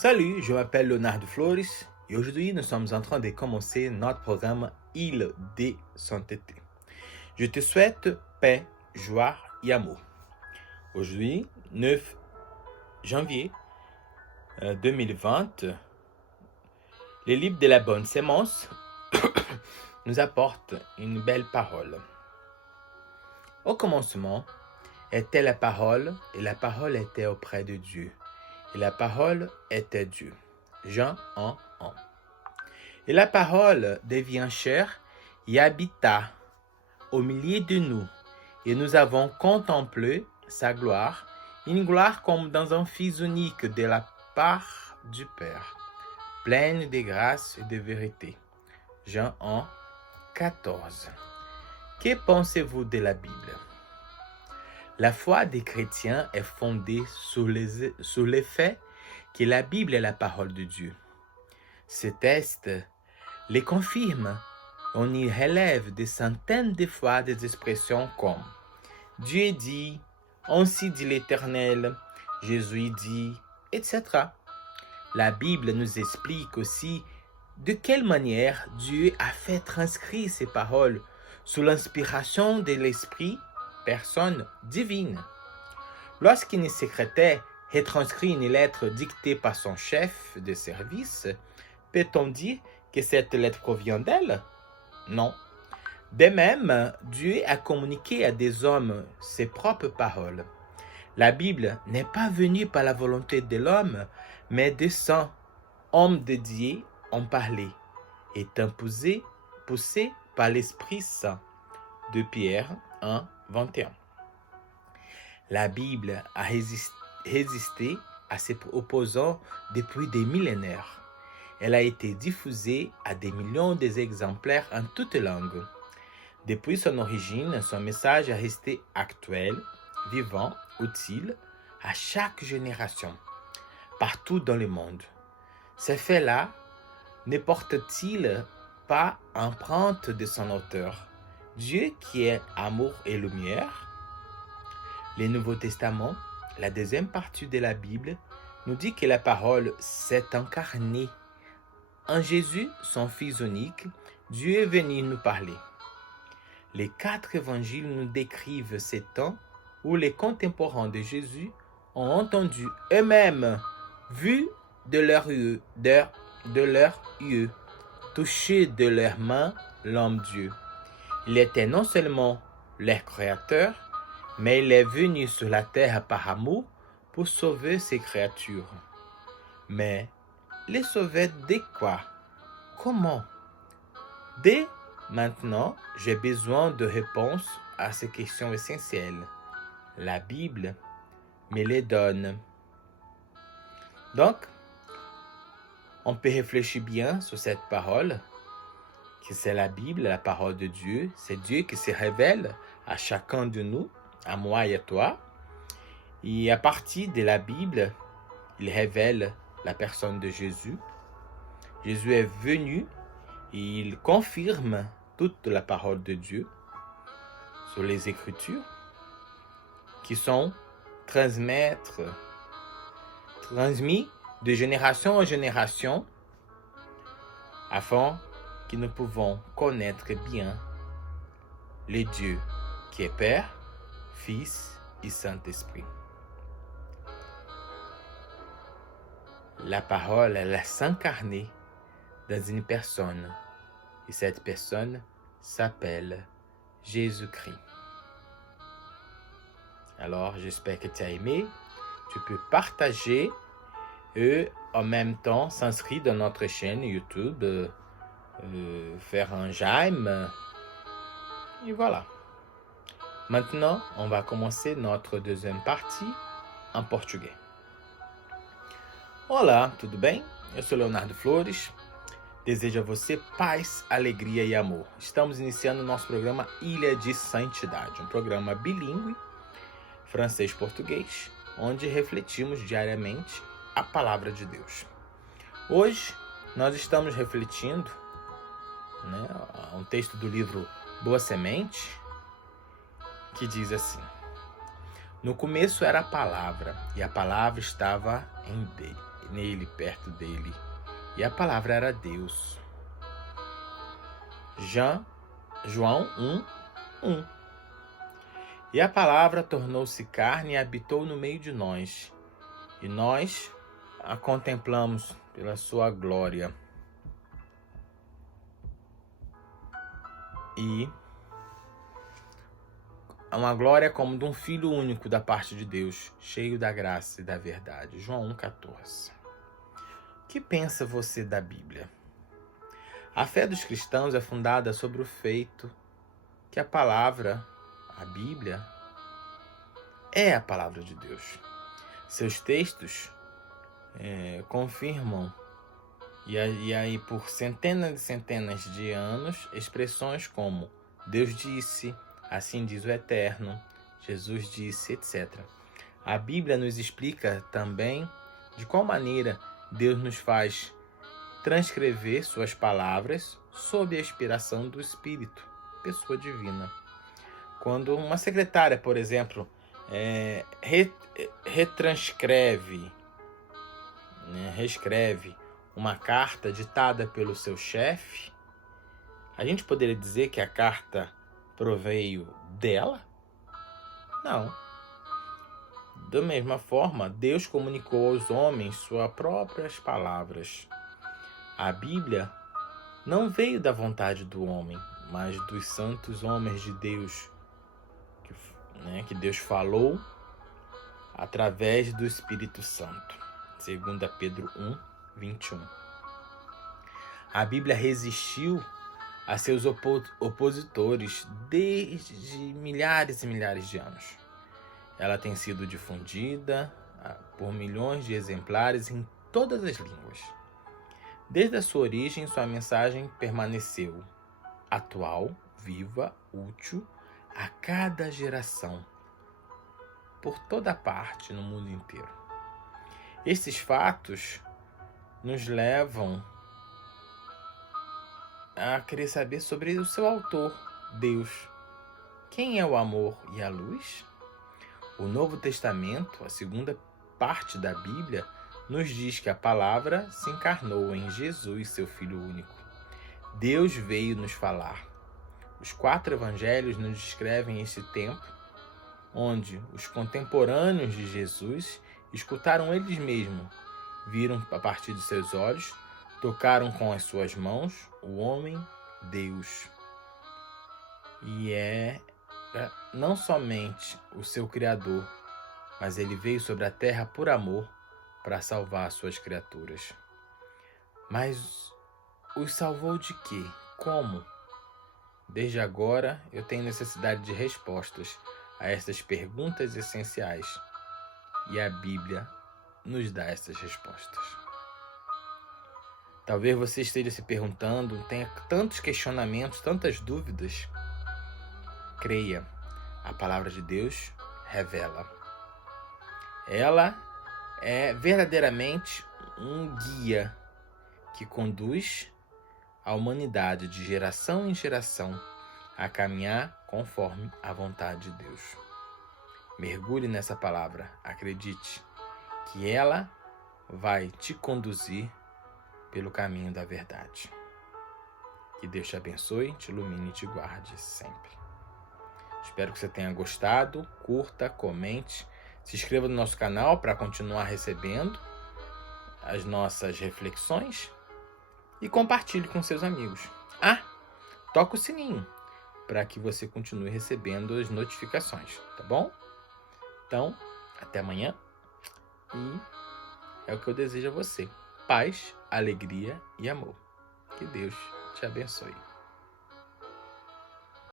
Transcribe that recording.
Salut, je m'appelle Leonardo Flores et aujourd'hui nous sommes en train de commencer notre programme Île de Sainteté. Je te souhaite paix, joie et amour. Aujourd'hui, 9 janvier 2020, le livre de la bonne sémence nous apporte une belle parole. Au commencement était la parole et la parole était auprès de Dieu. Et la parole était Dieu. Jean 1, 1. Et la parole devient chair et habita au milieu de nous. Et nous avons contemplé sa gloire, une gloire comme dans un Fils unique de la part du Père, pleine de grâce et de vérité. Jean 1, 14. Que pensez-vous de la Bible? La foi des chrétiens est fondée sur le fait que la Bible est la parole de Dieu. Ce texte les confirme. On y relève des centaines de fois des expressions comme Dieu dit, ainsi dit l'Éternel, Jésus dit, etc. La Bible nous explique aussi de quelle manière Dieu a fait transcrire ces paroles sous l'inspiration de l'Esprit, personne divine. Lorsqu'un secrétaire retranscrit une lettre dictée par son chef de service, peut-on dire que cette lettre provient d'elle? Non. De même, Dieu a communiqué à des hommes ses propres paroles. La Bible n'est pas venue par la volonté de l'homme, mais des saints, hommes de Dieu, ont parlé, étant poussés par l'Esprit Saint. De Pierre 1, 21. La Bible a résisté à ses opposants depuis des millénaires. Elle a été diffusée à des millions d'exemplaires en toutes langues. Depuis son origine, son message est resté actuel, vivant, utile à chaque génération, partout dans le monde. Ces faits-là ne portent-ils pas empreinte de son auteur, Dieu qui est amour et lumière? Le Nouveau Testament, la deuxième partie de la Bible, nous dit que la parole s'est incarnée. En Jésus, son Fils unique, Dieu est venu nous parler. Les 4 évangiles nous décrivent ces temps où les contemporains de Jésus ont entendu eux-mêmes, vu de leurs yeux, touché de leurs mains l'homme Dieu. Il était non seulement leur créateur, mais il est venu sur la terre par amour pour sauver ses créatures. Mais les sauver de quoi? Comment? Dès maintenant, j'ai besoin de réponses à ces questions essentielles. La Bible me les donne. Donc, on peut réfléchir bien sur cette parole, que c'est la Bible, la parole de Dieu. C'est Dieu qui se révèle à chacun de nous, à moi et à toi. Et à partir de la Bible, il révèle la personne de Jésus. Jésus est venu et il confirme toute la parole de Dieu sur les Écritures qui sont transmis de génération en génération afin que nous pouvons connaître bien le Dieu qui est Père, Fils et Saint-Esprit. La parole, elle s'incarne dans une personne et cette personne s'appelle Jésus-Christ. Alors, j'espère que tu as aimé. Tu peux partager et en même temps s'inscrire dans notre chaîne YouTube, faire un j'aime. Et voilà. Maintenant, on va commencer notre deuxième partie em português. Olá, tudo bem? Eu sou Leonardo Flores. Desejo a você paz, alegria e amor. Estamos iniciando nosso programa Ilha de Santidade, um programa bilíngue, francês-português, onde refletimos diariamente a palavra de Deus. Hoje, nós estamos refletindo um texto do livro Boa Semente, que diz assim: No começo era a palavra, e a palavra estava nele, perto dele, e a palavra era Deus. João 1:1. E a palavra tornou-se carne e habitou no meio de nós, e nós a contemplamos pela sua glória. E uma glória como de um Filho único da parte de Deus, cheio da graça e da verdade. João 1,14. O que pensa você da Bíblia? A fé dos cristãos é fundada sobre o feito que a palavra, a Bíblia, é a palavra de Deus. Seus textos confirmam, e aí por centenas e centenas de anos, expressões como Deus disse, assim diz o Eterno, Jesus disse, etc. A Bíblia nos explica também de qual maneira Deus nos faz transcrever suas palavras sob a inspiração do Espírito, pessoa divina. Quando uma secretária, por exemplo, reescreve uma carta ditada pelo seu chefe, a gente poderia dizer que a carta proveio dela? Não. Da mesma forma, Deus comunicou aos homens suas próprias palavras. A Bíblia não veio da vontade do homem, mas dos santos homens de Deus, que Deus falou através do Espírito Santo. 2 Pedro 1:21. A Bíblia resistiu a seus opositores desde milhares e milhares de anos. Ela tem sido difundida por milhões de exemplares em todas as línguas. Desde a sua origem, sua mensagem permaneceu atual, viva, útil a cada geração, por toda parte no mundo inteiro. Esses fatos nos levam a querer saber sobre o seu autor, Deus. Quem é o amor e a luz? O Novo Testamento, a segunda parte da Bíblia, nos diz que a palavra se encarnou em Jesus, seu Filho único. Deus veio nos falar. Os 4 evangelhos nos descrevem esse tempo onde os contemporâneos de Jesus escutaram eles mesmos, viram a partir de seus olhos, tocaram com as suas mãos o homem Deus. E é não somente o seu Criador, mas ele veio sobre a terra por amor para salvar suas criaturas. Mas os salvou de quê? Como? Desde agora eu tenho necessidade de respostas a estas perguntas essenciais, e a Bíblia nos dá essas respostas. Talvez você esteja se perguntando, tenha tantos questionamentos, tantas dúvidas. Creia, a palavra de Deus revela. Ela é verdadeiramente um guia que conduz a humanidade de geração em geração a caminhar conforme a vontade de Deus. Mergulhe nessa palavra, acredite que ela vai te conduzir pelo caminho da verdade. Que Deus te abençoe, te ilumine e te guarde sempre. Espero que você tenha gostado, curta, comente, se inscreva no nosso canal para continuar recebendo as nossas reflexões e compartilhe com seus amigos. Toca o sininho para que você continue recebendo as notificações, tá bom? Então, até amanhã e é o que eu desejo a você. Paz, alegria e amor. Que Deus te abençoe.